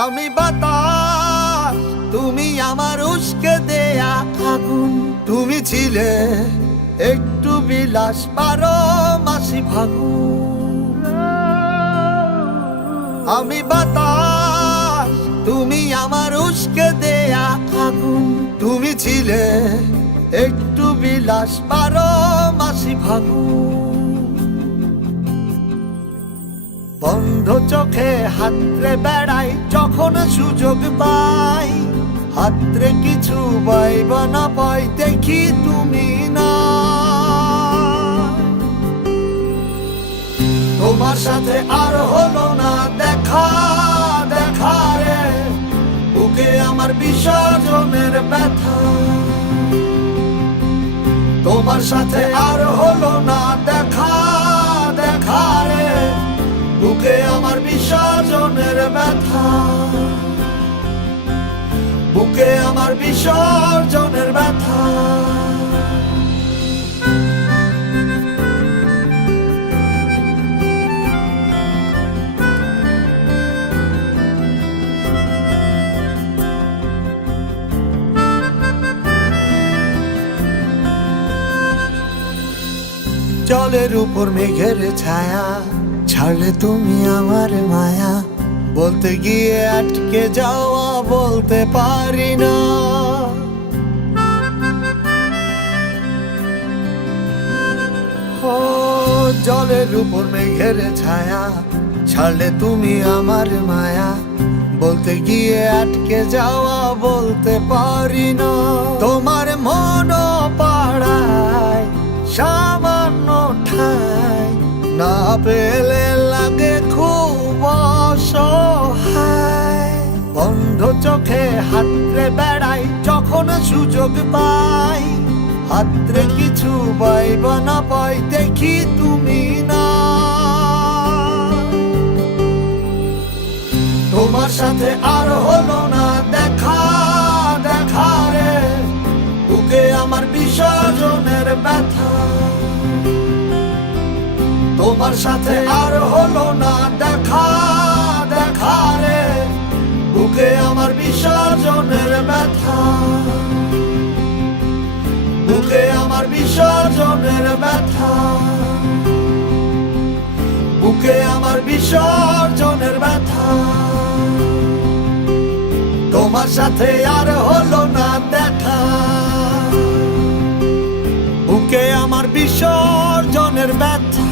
আমি বাতাস, তুমি আমার উস্কে দেয়া আগুন। তুমি ছিলে একটু বিলাস, 12 মাসি ফাগুন। আমি বাতাস, তুমি আমার উস্কে দেয়া আগুন। তুমি ছিলে একটু বিলাস, 12 মাসি ফাগুন। বন্ধ চোখে হাতরে বেড়াই যখন সুযোগ পাই, হাতরে কিছু পাইব না পাই, দেখি তুমি না। তোমার সাথে আর হলো না দেখা, দেখা রে বুকে আমার বিসর্জনের ব্যথা। তোমার সাথে আর হলো না দেখা, দেখা রে বুকে আমার বিসর্জনের ব্যথা। বুকে আমার বিসর্জনের ব্যথা। জলের উপর মেঘের ছায়া, ছাড়লে তুমি আমার মায়া। বলতে গিয়ে আটকে যাওয়া বলতে পারি না। ও জলের উপর মেঘের ছায়া, ছাড়লে তুমি আমার মায়া। বলতে গিয়ে আটকে যাওয়া বলতে পারি না। তোমার মন পাড়ায় সামান্য ঠাই না পেলে লাগে খুব অসহায়। বন্ধ চোখে হাতরে বেড়াই যখন সুযোগ পাই, হাতরে কিছু পাইব না পাই, দেখি তুমি না। তোমার সাথে আর হলো না দেখা, দেখা রে বুকে আমার বিসর্জনের ব্যথা। তোমার সাথে আর হলো না দেখা, দেখা রে বুকে আমার বিসর্জনের ব্যথা। বুকে আমার বিসর্জনের ব্যথা। বুকে আমার বিসর্জনের ব্যথা। তোমার সাথে আর হলো না দেখা, বুকে আমার বিসর্জনের ব্যথা।